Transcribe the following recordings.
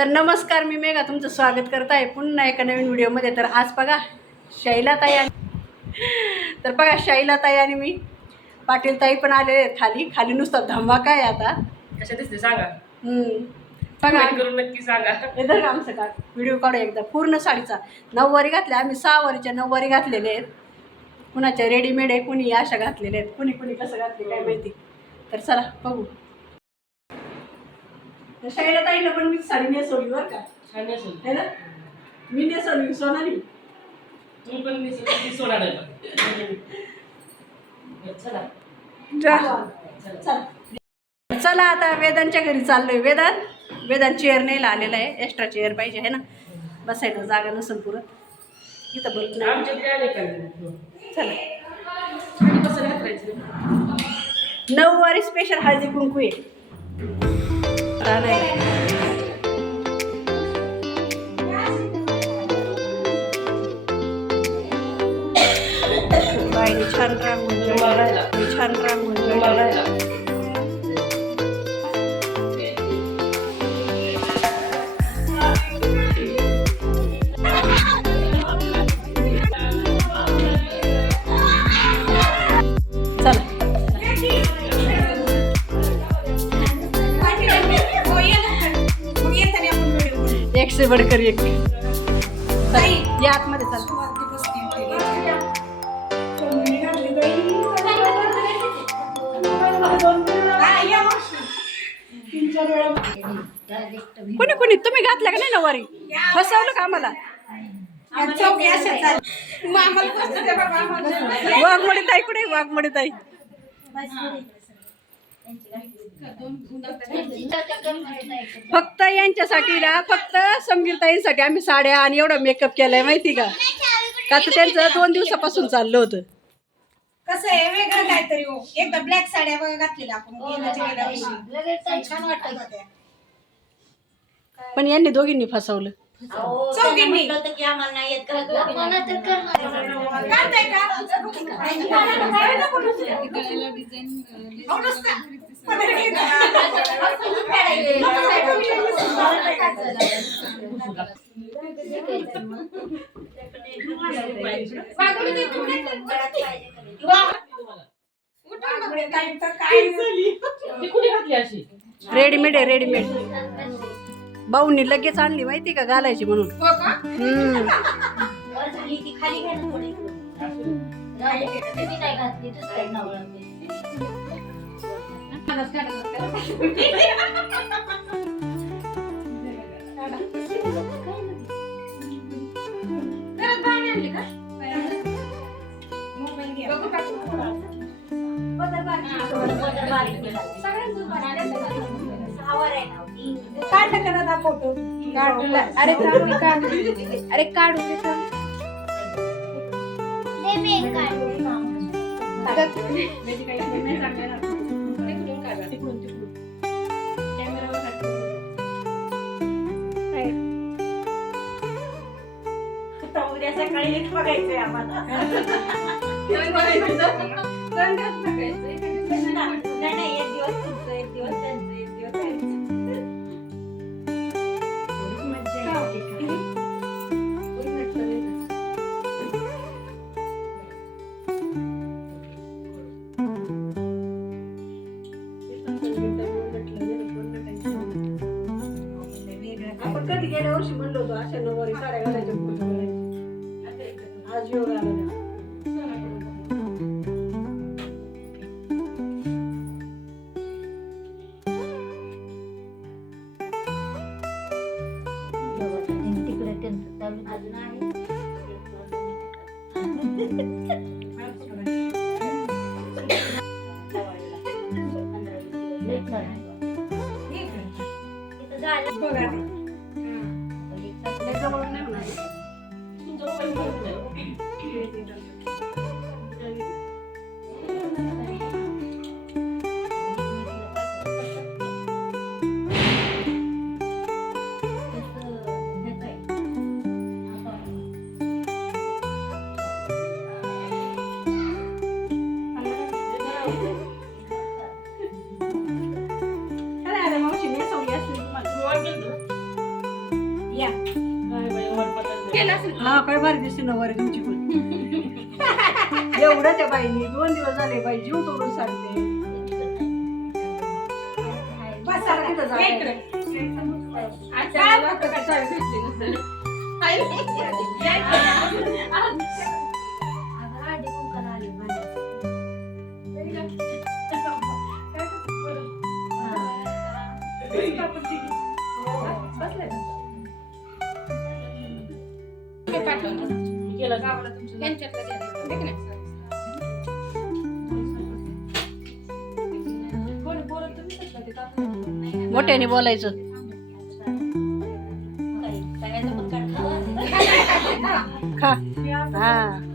तर नमस्कार मी मेघा तुमचं स्वागत करत आहे पुन्हा एका नवीन व्हिडिओमध्ये. तर आज बघा शैलाताई आणि तर बघा शैलाताई आणि मी पाटील ताई पण आलेले आहेत खाली. खाली नुसता धमाका आहे आता. कशा दिसते? सांगा. हम्म. बघा नक्की सांगा. हे धर आमचं का व्हिडिओ काढू एकदा. पूर्ण साडीचा. नऊवारी घातल्या आम्ही सहावारीच्या नऊवारी घातलेले आहेत. कुणाच्या रेडीमेड आहे कुणी अशा घातलेल्या आहेत. कुणी कुणी कसं घातले काय माहिती. तर चला बघू. तर शैला ताईला पण मी साडी नेसवली बरं का? छान नेसून है ना? मी नेसवली सोनाली. तुम्ही पण नेसून ती. चला. चला. चला. आता वेदांच्या घरी चाललोय. वेदांत? वेदांत चेअर नाही आलेला आहे. एक्स्ट्रा चेअर पाहिजे आहे ना? बसायला जागा नसेल पुरत. इथं बल्ब नाही आमच्या इकडे आले का नाही? चला. कसं नऊवारी स्पेशल हळदी कुंकू आहे. रानायला. बाईने छान रांगोळी काढली. छान रांगोळी काढली. चला एक से बढ़कर एक. या आतमध्ये चल. कोणी कोणी तुम्ही घातल्या का नाही नऊवारी फसवलं का आम्हाला? वाघमोडी ताई कुठे? वाघमोडी ताई? फक्त यांच्यासाठी ना फक्त समीरताईंसाठी आम्ही साड्या आणि एवढा मेकअप केलाय माहिती का? का तर त्यांचं दोन दिवसापासून चाललं होतं. कसं आहे वेगळं काहीतरी हो. एकदा ब्लॅक साड्या बघा घातलेल्या आपण गेल्याच्या गेल्या वर्षी छान वाटत होत्या पण यांनी दोघींनी फसवलं. चौघींनी. का रेडीमेड आहे रेडीमेड भाऊनी लगेच आणली माहिती का घालायची म्हणून हम्म. फोटो. अरे अरे काढू दे सकाळी बघायचंय आम्हाला. अजून आहे दिसते नवारी पण एवढं त्या बाईनी दोन दिवस झाले बाई जीव तोडून सांगते बसा आता. जा. या इकडे. आज काय भेटली नसेल. यांच्यातलं कापून. मोठ्याने बोलायचं. खा. हा.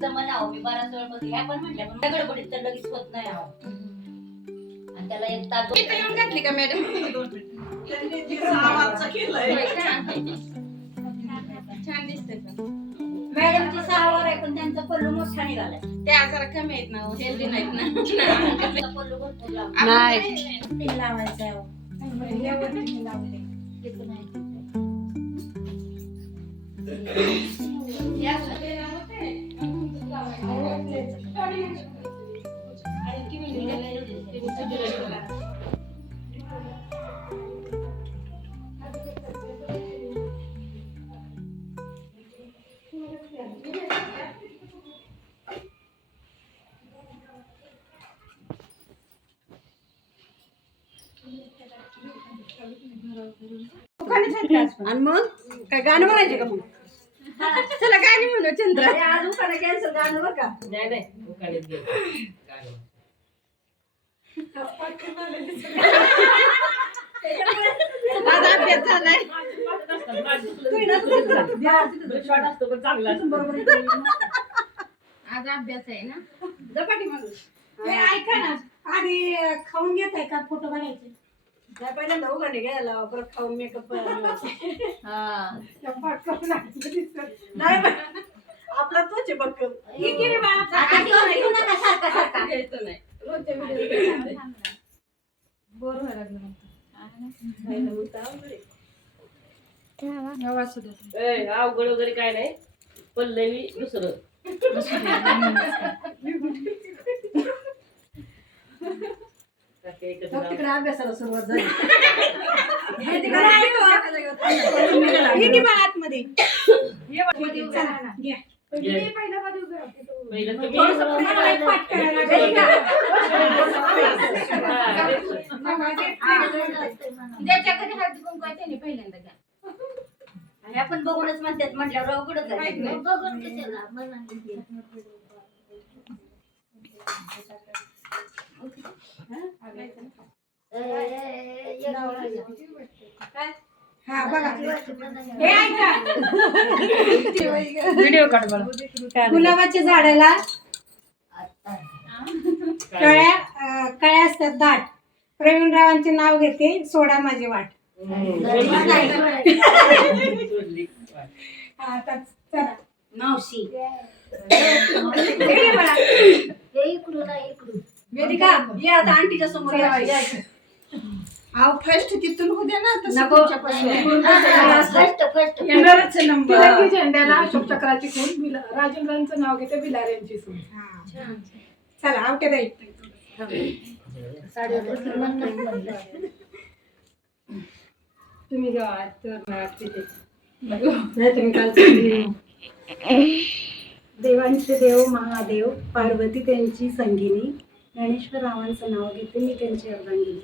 जमा नाव मी बराच वेळ बघली ह्या पण म्हटल्या पण त्या गडबडीत तर लगेच होत नाही आहो आणि त्याला एक तास इथं येऊन घातली का मॅडम? छान दिसते मॅडमची सहा वर आहे पण त्यांचा पल्लू मोठा निघालाय. ते आजार कमी आहेत ना हेल्दी नाहीत ना. त्यांचा पल्लू भरपूर लावला. नाही. पिन लावायचं आहे हो. लावते. नाही. या. आणि मग? काय गाणं म्हणायचे का मग चला गाणी म्हणू चंद्र. आज उखाणा कॅन्सल गाणं बरं का? नाही नाही. आज अभ्यास आहे. आज अभ्यास आहे ना? जा पाठीमागं. हे ऐका ना. आधी खाऊन घेत आहे का फोटो काढायचे? जा पहिल्यांदा उघडणे घ्यायला परत खाऊन मेकअप नाही पण आपला तोच आहे बघ. ही गिरी बाळा आता दिवस घेऊ नका सारखा सारखा. घ्यायचं नाही. व्हिडिओ बोर व्हायला लागलं ए, अवघड वगैरे काय नाही. पल्लवी दुसरं. तिकडे अभ्यासाला सुरुवात झाली. हे. ही आतमध्ये हा, पहिल्यांदा घ्या आणि आपण बघूनच म्हणतात म्हटल्यावर अवघडच आहे. बघून कशाला? हा बघा मिनिट. ऐका व्हिडिओ काढ मला गुलाबाच्या झाडाला. कळ्या कळ्या असतात दाट प्रवीण रावांचे नाव घेते सोडा माझी वाट. हा, आता चला मावशी वेदिका ये आता आंटीच्या समोर. अहो फर्स्ट तिथून होऊ द्या ना तसं नको. तुमच्यापासून. फर्स्ट फर्स्ट येणारच आहे नंबर तिलकी झेंड्याला अशोक चक्राची खून बिला राजेंद्रांचं नाव घेते बिलाऱ्यांची सून. हा. चला आवटे तुम्ही गावात तर तिथे. नाही तुम्ही काल देवांचे देव महादेव पार्वती त्यांची संगिनी ज्ञानेश्वर रावांचं नाव घेते मी त्यांची अर्धांगिनी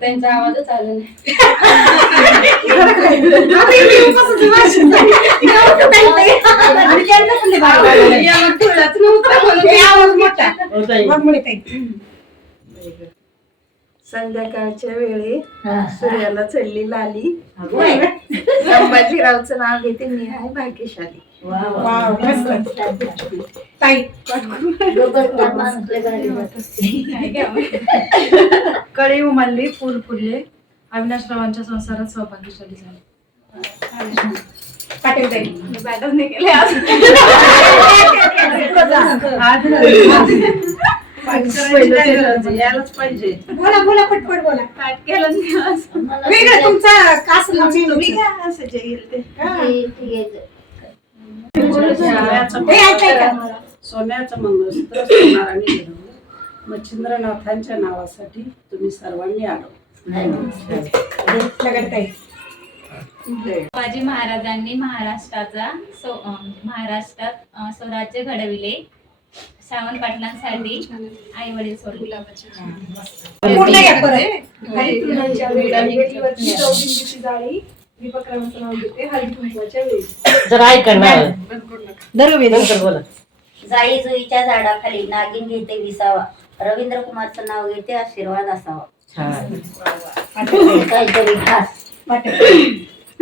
त्यांचा आवाजच आला नाही. आवाज मोठा. हो, ताई. वाघमोडे ताई. संध्याकाळच्या वेळी सूर्याला चढली लाली. संभाजीरावचं नाव घेते मी. आहे भाग्यशाली. वाव मस्त. ताई. कळी उमलली फुल फुलले. अविनाश रावांच्या संसारात सौभाग्यशाली झाले. पाटील ताई. केले आज. यायलाच पाहिजे. बोला बोला पटपट बोला. बॅट केलं तुमचा कास तुम्ही काय असं जे येईल ते. सोन्याचं हे मंगळसूत्र सोनाराने घडवलं मच्छिंद्रनाथांच्या नावासाठी तुम्ही सर्वांनी आलो. शिवाजी महाराजांनी महाराष्ट्राचा सो महाराष्ट्रात स्वराज्य घडविले. श्रावण पाटलांसाठी आई वडील सोडले नाव घेते हळदी कुंकवाच्या वेळी. जरा नंतर बोला. जाई जुईच्या झाडाखाली नागिन घेते विसावा. रवींद्र कुमारचं नाव घेते आशीर्वाद असावा. छान. काहीतरी खास.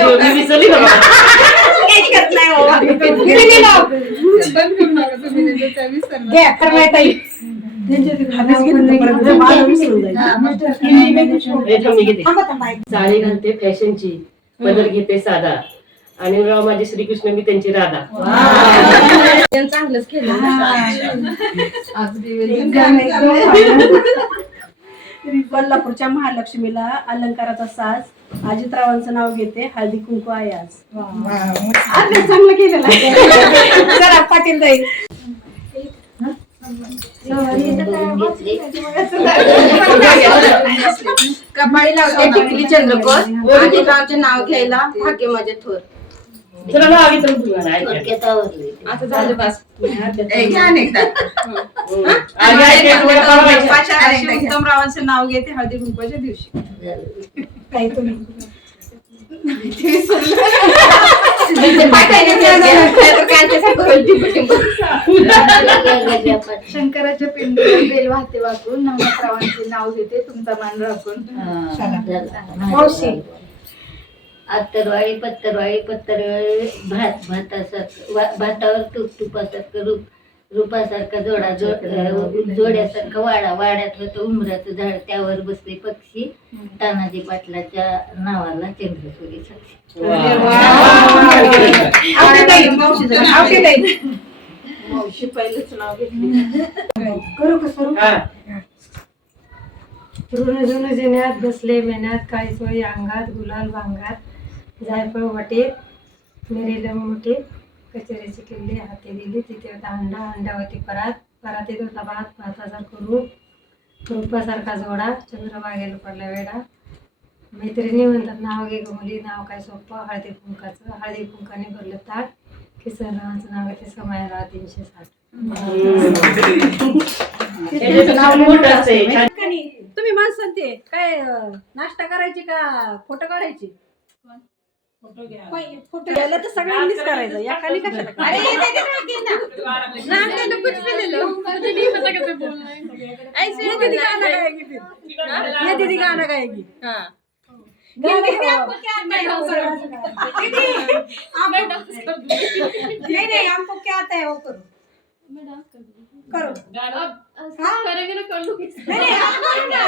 एवढी विसरली का बा? घ्या फरमाय ताई हातच घेतलं तर परत ते बाळ हे साडी घालते फॅशनची. पदर घेते साधा. आणि राव माझे श्रीकृष्ण मी त्यांची राधा. चांगलंच केलं. कोल्हापूरच्या महालक्ष्मीला अलंकाराचा साज अजितरावांचं नाव घेते हळदी कुंकू आहे आज चांगलं केलेलं. पाटील ताई. कपाळी लावते टिकली चंद्रकोर. आणि गावचे नाव घ्यायला भाग्य माझे थोर. असं झालं बस. उत्तमरावांचे नाव घेते हळदी कुंकवाच्या दिवशी. तुम्ही शंकराच्या पिंडीवर बेल वाहते वाकून नवनाथरावांचे नाव घेते तुमचा मान राखून. मावशी. अत्तरवाळी पत्तरवाळी पत्तरवाळी भात भातासारखं वा- भातावर तूप तुपासारखं रूप रूपासारखा जोडा जो अं, जोड्यासारखा वाडा वाड्यात होतं उमराचं झाड त्यावर बसले पक्षी तानाजी पाटलाच्या नावाला चंद्रसुरी साक्षी. पहिलेच नाव करू का सुरू. ऋण जुन जिन्यात बसले मेन्यात काही सोयी अंगात गुलाल भांगात जायफळ वाटे मिरेल मोठे. कचेरीची किल्ली हाती दिली तिथे होता अंडा अंड्यावरती परात परातीत होता भात भातासारखं रूप रूपासारखा जोडा चंद्रबागेला पडला वेडा मैत्रिणी म्हणतात नाव घे ग मुली नाव काय सोपं? हळदी कुंकाचं हळदी कुंकाने भरलं ताट. किसनरावांचं नाव आहे ते समायला तीनशे साठ. तुम्ही माणसं ते काय नाश्ता करायची का फोटो काढायची? फोटो घ्यायला तर सगळ्यांनीच करायचं एकाने कशाला? अरे करायचं? ये दे दे ना, दे ना. ये दीदी गाना गाएगी फिर. ये दीदी गाना गाएगी हाँ. दीदी, दीदी, आपको क्या आता है. वो करो दीदी आपको नहीं नहीं आपको क्या आता है वो करो करो. हाँ? नहीं नहीं आप करो ना.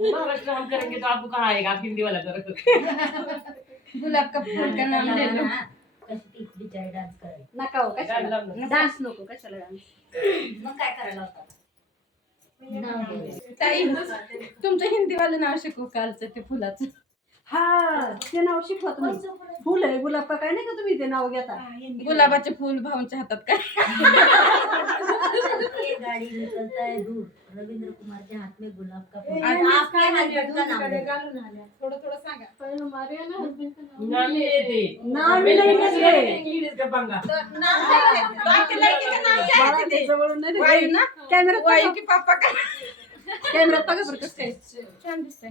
महाराष्ट्र हम करेंगे तो आपको कहाँ आएगा आप हिंदी वाला करो. गुलाब का फूल का नाम ले लो कशी ती बिचारी डान्स करायची नका हो कशाला. डान्स नको कशाला डान्स मग काय करायला होता. ताई तुमचं हिंदीवालं नाव शिकवू कालचं ते फुलाचं हा ते नाव शिकवा तुम्ही. फुल? आहे गुलाब का काय नाही का तुम्ही ते नाव घेता? गुलाबाचे फुल भाऊंच्या हातात काय? ये गाड़ी निकलता है दूर रविंद्र कुमार के हाथ में गुलाब का फूल आज आपके हस्बैंड का नाम? थोडं थोडं सांगा. नाम नहीं लेते नाम नहीं लेते. इंग्लिश का पंगा नाम क्या? आपके लड़के का नाम क्या है दीदी? जवळून नाही वायू देत. ना? कॅमेऱ्यात वायू बघा. के पापा का? कॅमेऱ्यात बघा बरं कसं काय छान दिसतंय.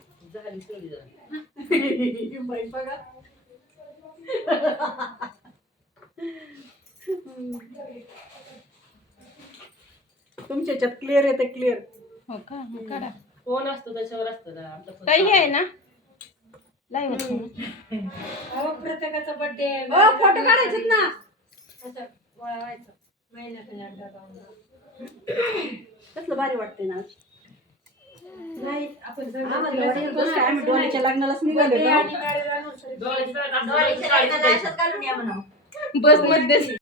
बाई बघा. तुमच्या याच्यात क्लिअर येते क्लिअर हो का? मग काढा. फोन असतो त्याच्यावर असतं ना. आमचा काही आहे ना? लाईव्ह अहो प्रत्येकाचा बर्थडे फोटो काढायचेत ना. असं वळवायचं. महिन्यातून एकदा दोनदा कसलं भारी वाटते ना. नाही आपण सगळं आम्हाला वाटलं कसं काय आम्ही डोळ्याच्या लग्नालाच निघालो birthday होतो. आणि marriage anniversary डोळ्याचं असं- घालून या म्हणा. बसमध्ये